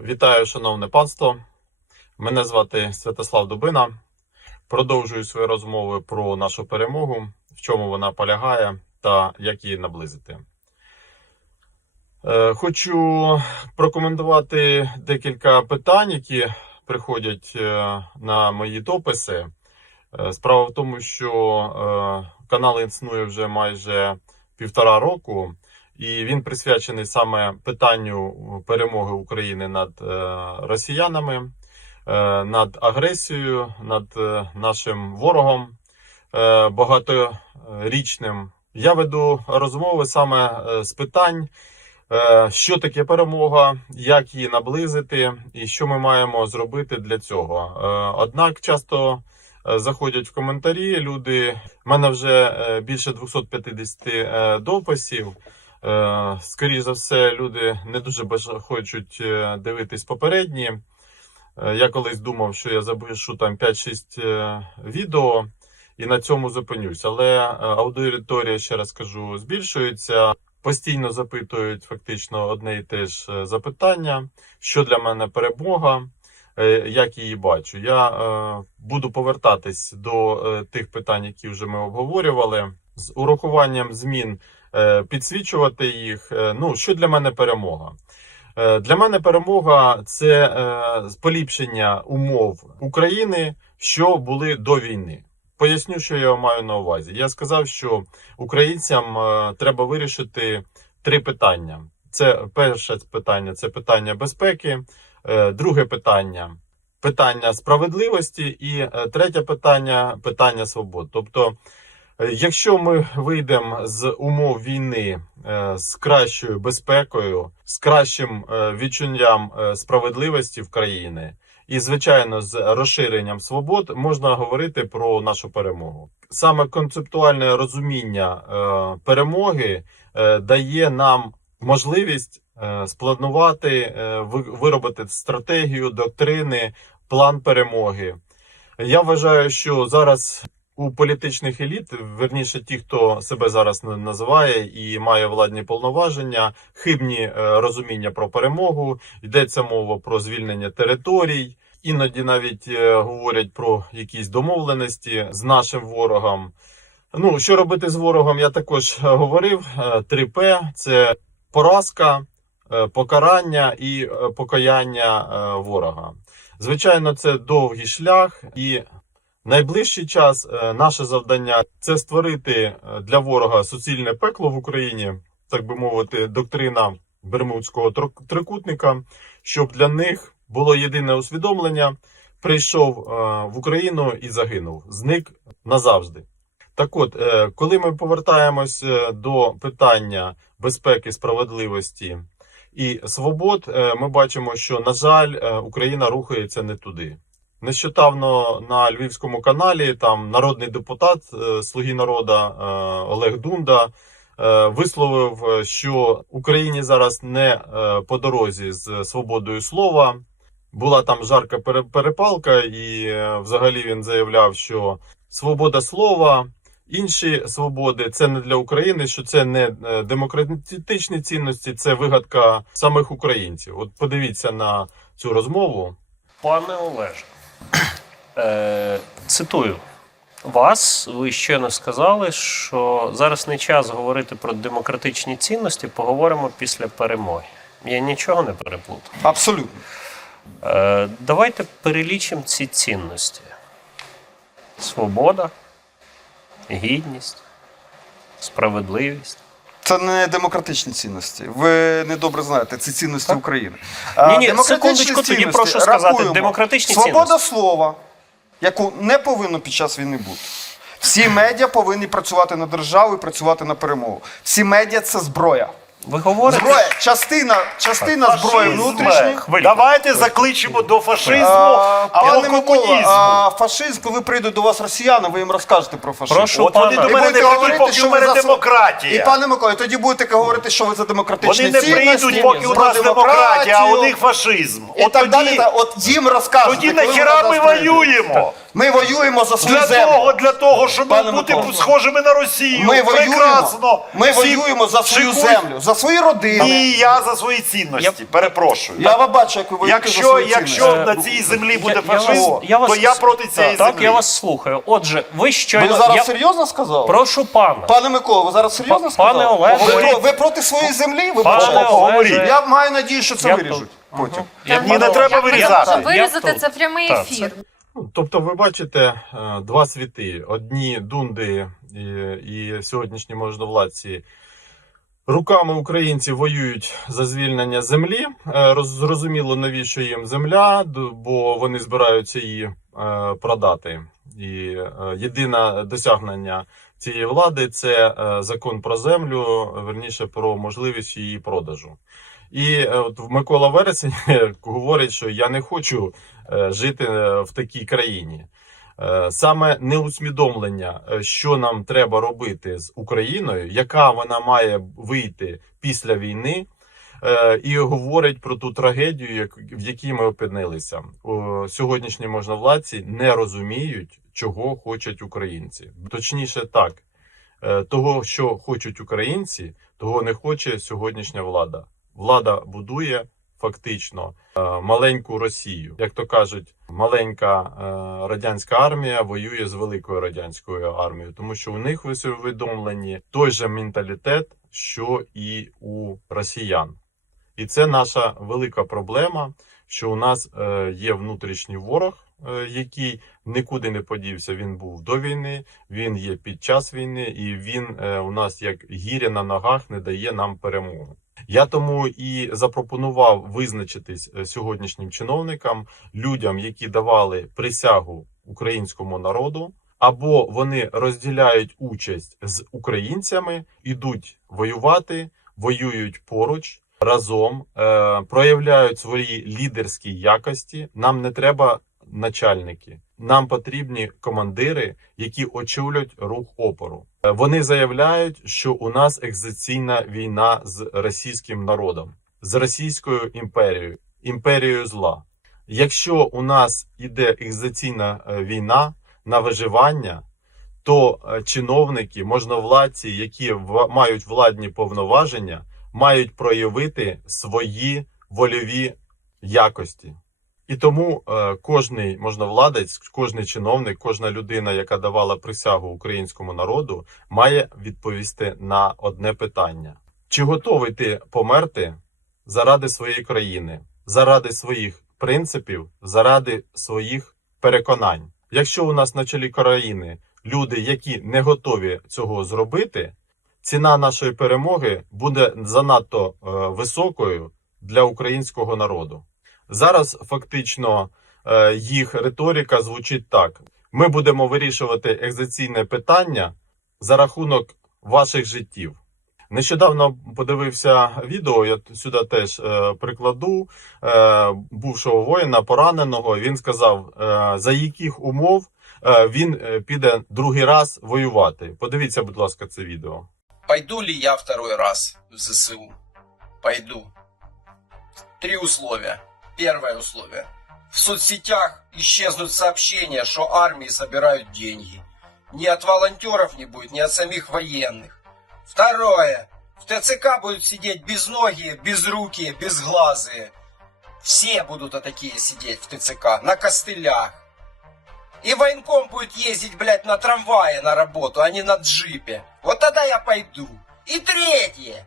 Вітаю, шановне панство. Мене звати Святослав Дубина. Продовжую свої розмови про нашу перемогу, в чому вона полягає та як її наблизити. Е, Хочу прокоментувати декілька питань, які приходять е, на мої дописи. Е, Справа в тому, що канал існує вже майже півтора року, і він присвячений саме питанню перемоги України над е, росіянами, е, над агресією, над е, нашим ворогом багаторічним. Я веду розмови саме з питань, що таке перемога, як її наблизити, і що ми маємо зробити для цього. Однак часто заходять в коментарі люди. У мене вже більше 250 е, дописів. Е, Скоріше за все, люди не дуже хочуть е, дивитись попередні. Е, Я колись думав, що я запишу там 5-6 е, відео і на цьому зупинюсь. Але аудиторія, ще раз кажу, збільшується. Постійно запитують фактично одне і те ж запитання, що для мене перемога, як її бачу. Я буду повертатись до тих питань, які вже ми обговорювали, з урахуванням змін підсвічувати їх. Е, Ну, що для мене перемога? Е, Для мене перемога це е, поліпшення умов України, що були до війни. Поясню, що я маю на увазі. Я сказав, що українцям е, треба вирішити три питання. Це перше питання це питання безпеки, е, друге питання питання справедливості, і е, третє питання питання свобод. Тобто, е, якщо ми вийдемо з умов війни е, з кращою безпекою, з кращим е, відчуттям е, справедливості в країні, і, звичайно, з розширенням свобод можна говорити про нашу перемогу. Саме концептуальне розуміння е, перемоги е, дає нам можливість е, спланувати, е, виробити стратегію, доктрини, план перемоги. Я вважаю, що зараз у політичних еліт, верніше ті, хто себе зараз на- називає і має владні повноваження, хибні е, розуміння про перемогу. Йдеться мова про звільнення територій. Іноді навіть е, говорять про якісь домовленості з нашим ворогом. Ну, що робити з ворогом, я також е, говорив. Е, 3П це поразка, покарання і покаяння ворога. Звичайно, це довгий шлях, і найближчий час е, наше завдання це створити е, для ворога суцільне пекло в Україні, так би мовити, доктрина Бермудського трикутника, щоб для них було єдине усвідомлення: прийшов е, в Україну і загинув, зник назавжди. Так от, коли ми повертаємось до питання безпеки, справедливості і свобод, ми бачимо, що, на жаль, Україна рухається не туди. Нещодавно на Львівському каналі там народний депутат е, Слуги народа е, Олег Дунда е, висловив, що Україні зараз не по дорозі з свободою слова. Була там жарка пере- перепалка, і взагалі він заявляв, що свобода слова, інші свободи це не для України, що це не демократичні цінності, це вигадка самих українців. От подивіться на цю розмову. Пане Олеже, е, цитую вас. Ви щойно сказали, що зараз не час говорити про демократичні цінності, поговоримо після перемоги. Я нічого не переплутав. Абсолютно. Е, давайте перелічимо ці цінності: свобода, гідність, справедливість. Це не демократичні цінності. Ви недобре знаєте, це цінності України. Ні-ні, секундочку, тоді прошу сказати, демократичні Свобода цінності. слова, яку не повинно під час війни бути. Всі медіа повинні працювати на державу і працювати на перемогу. Всі медіа це зброя. Ви говорите? Зброя, частина, частина зброї Фашизм. Хвильку. Давайте закличемо до фашизму А, або Пане Микола, комунізму. а, фашизм, коли прийдуть до вас росіяни, ви їм розкажете про фашизм. Прошу, От вони до І мене не будете прийдуть, говорити, поки що в ви мене за демократія. І пане Миколі, тоді будете говорити, що ви за демократичні Вони не прийдуть, поки у про нас демократія, а у демократію них фашизм. І От так далі. тоді, Та, от їм розкажете. тоді коли нахіра ми дасть прийде. воюємо. Ми воюємо за свою Для землю. того, для того, щоб Пане бути Микола. схожими на Росію. Ми воюємо, Прекрасно. ми Всі воюємо за свою шикують. землю, за свої родини. І я за свої цінності. Перепрошую. Я вам бачу, як ви воюєте за Якщо, свої якщо цінності. на цій землі буде Я- я вас- фашизм, я вас- то я проти цієї так, землі. я вас слухаю. Отже, ви Ви щойно. зараз я... серйозно сказали? Прошу пана. Пане Микола, ви зараз серйозно Па- сказали? пане Олеже, ви, ви- про- ви проти своєї землі? Ви Пане проти? Олеже, Я маю надію, що це Я виріжуть потім. Ні, не треба я- вирізати. вирізати, це прямий ефір. Ну, Тобто, ви бачите е, два світи: одні дунди і, і сьогоднішні можновладці руками українців воюють за звільнення землі. Е, Зрозуміло, навіщо їм земля, бо вони збираються її е, продати. І е, єдине досягнення цієї влади це е, закон про землю, верніше про можливість її продажу. І е, от Микола Вересень говорить, що я не хочу е, жити е, в такій країні. Саме неусвідомлення, що нам треба робити з Україною, яка вона має вийти після війни, і говорить про ту трагедію, в якій ми опинилися. Сьогоднішні можновладці не розуміють, чого хочуть українці. Точніше, так, того, що хочуть українці, того не хоче сьогоднішня влада. Влада будує фактично е, маленьку Росію. Як то кажуть, маленька е, радянська армія воює з великою радянською армією, тому що у них усвідомлені той же менталітет, що і у росіян. І це наша велика проблема, що у нас е, є внутрішній ворог, який нікуди не подівся. Він був до війни, він є під час війни, і він у нас як гіря на ногах не дає нам перемогу. Я тому і запропонував визначитись е, сьогоднішнім чиновникам, людям, які давали присягу українському народу, або вони розділяють участь з українцями, ідуть воювати, воюють поруч разом, е, проявляють свої лідерські якості. Нам не треба начальники. Нам потрібні командири, які очолять рух опору. Е, Вони заявляють, що у нас екзистенційна війна з російським народом, з Російською імперією, імперією зла. Якщо у нас іде екзистенційна е, війна на виживання, то е, чиновники, можновладці, які мають владні повноваження, мають проявити свої вольові якості. І тому е, кожний можновладець, кожний чиновник, кожна людина, яка давала присягу українському народу, має відповісти на одне питання: чи готовий ти померти заради своєї країни, заради своїх принципів, заради своїх переконань? Якщо у нас на чолі країни люди, які не готові цього зробити, ціна нашої перемоги буде занадто е, високою для українського народу. Зараз фактично е, їх риторика звучить так: ми будемо вирішувати екзаційне питання за рахунок ваших життів. Нещодавно подивився відео, я сюди теж е, прикладу е, бувшого воїна, пораненого. Він сказав, за яких умов він піде другий раз воювати. Подивіться, будь ласка, це відео. Пойду ли я второй раз в ЗСУ? Пойду. Три условия. Первое условие. В соцсетях исчезнут сообщения, что армии собирают деньги. Ни от волонтеров не будет, ни от самих военных. Второе. В ТЦК будут сидеть безногие, безрукие, безглазые. Все будут такие сидеть в ТЦК, на костылях. И военком будет ездить, блядь, на трамвае на работу, а не на джипе. Вот тогда я пойду. И третье.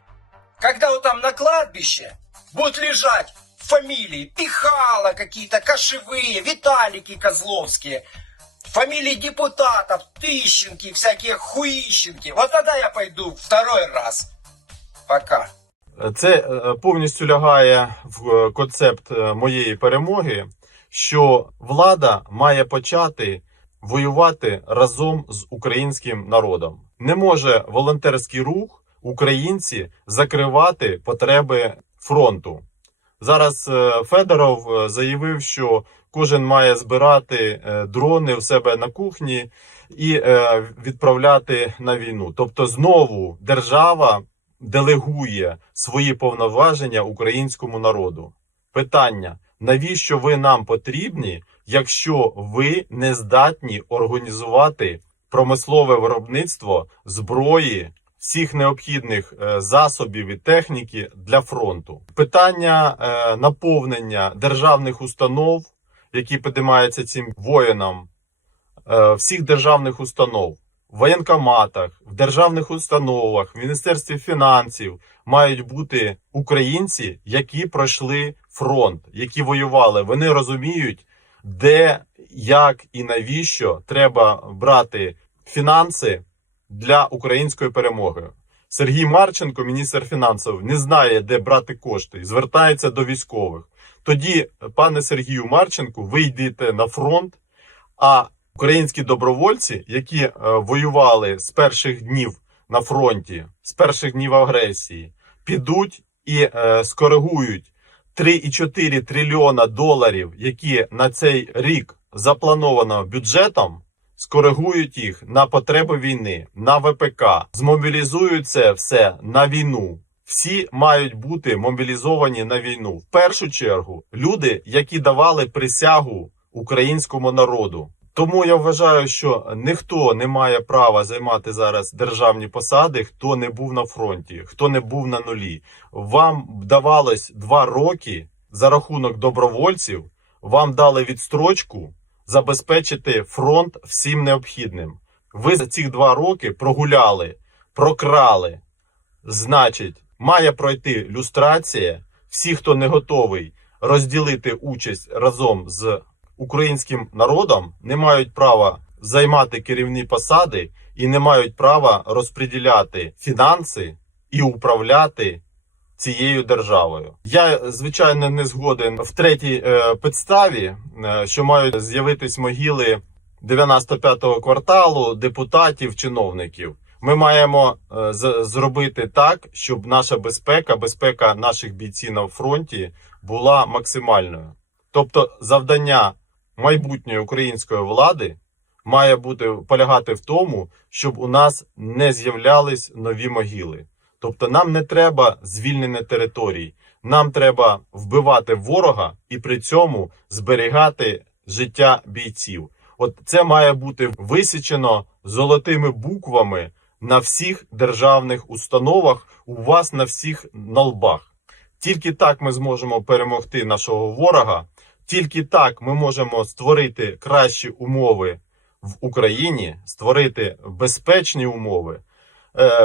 Когда вот там на кладбище будут лежать фамилии Пихала какие-то, Кошевые, Виталики Козловские, фамилии депутатов, Тыщенки, всякие хуищенки. Вот тогда я пойду второй раз. Пока. Це е, повністю лягає в е, концепт е, моєї перемоги, що влада має почати воювати разом з українським народом. Не може волонтерський рух українці закривати потреби фронту. Зараз е, Федоров е, заявив, що кожен має збирати е, дрони в себе на кухні і відправляти на війну. Тобто, знову держава делегує свої повноваження українському народу. Питання: навіщо ви нам потрібні, якщо ви не здатні організувати промислове виробництво зброї, всіх необхідних е, засобів і техніки для фронту. Питання е, наповнення державних установ, які підіймаються цим воїнам, е, всіх державних установ. В воєнкоматах, в державних установах, в Міністерстві фінансів мають бути українці, які пройшли фронт, які воювали. Вони розуміють, де, як і навіщо треба брати фінанси для української перемоги. Сергій Марченко, міністр фінансів, не знає, де брати кошти, і звертається до військових. Тоді, пане Сергію Марченку, ви йдете на фронт, а українські добровольці, які е, воювали з перших днів на фронті, з перших днів агресії, підуть і е, скоригують 3,4 трильйона доларів, які на цей рік заплановано бюджетом, скоригують їх на потреби війни, на ВПК, змобілізують це все на війну. Всі мають бути мобілізовані на війну. В першу чергу люди, які давали присягу українському народу. Тому я вважаю, що ніхто не має права займати зараз державні посади, хто не був на фронті, хто не був на нулі. Вам давалось два роки за рахунок добровольців. Вам дали відстрочку забезпечити фронт всім необхідним. Ви за ці два роки прогуляли, прокрали. Значить, має пройти люстрація. Всі, хто не готовий розділити участь разом з українським народом, не мають права займати керівні посади і не мають права розподіляти фінанси і управляти цією державою. Я звичайно не згоден в третій е, підставі, е, що мають з'явитись могили 95-го кварталу депутатів, чиновників. Ми маємо е, зробити так, щоб наша безпека, безпека наших бійців на фронті була максимальною. Тобто, завдання майбутньої української влади має бути полягати в тому, щоб у нас не з'являлись нові могили. Тобто, нам не треба звільнення територій, нам треба вбивати ворога і при цьому зберігати життя бійців. От це має бути висічено золотими буквами на всіх державних установах, у вас на всіх на лбах. Тільки так ми зможемо перемогти нашого ворога. Тільки так ми можемо створити кращі умови в Україні, створити безпечні умови,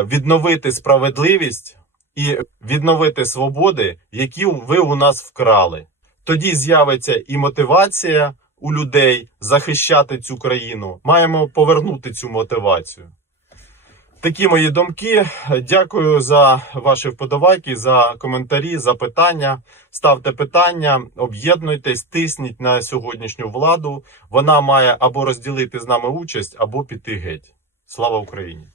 відновити справедливість і відновити свободи, які ви у нас вкрали. Тоді з'явиться і мотивація у людей захищати цю країну. Маємо повернути цю мотивацію. Такі мої думки. Дякую за ваші вподобайки, за коментарі, за питання. Ставте питання, об'єднуйтесь, тисніть на сьогоднішню владу. Вона має або розділити з нами участь, або піти геть. Слава Україні!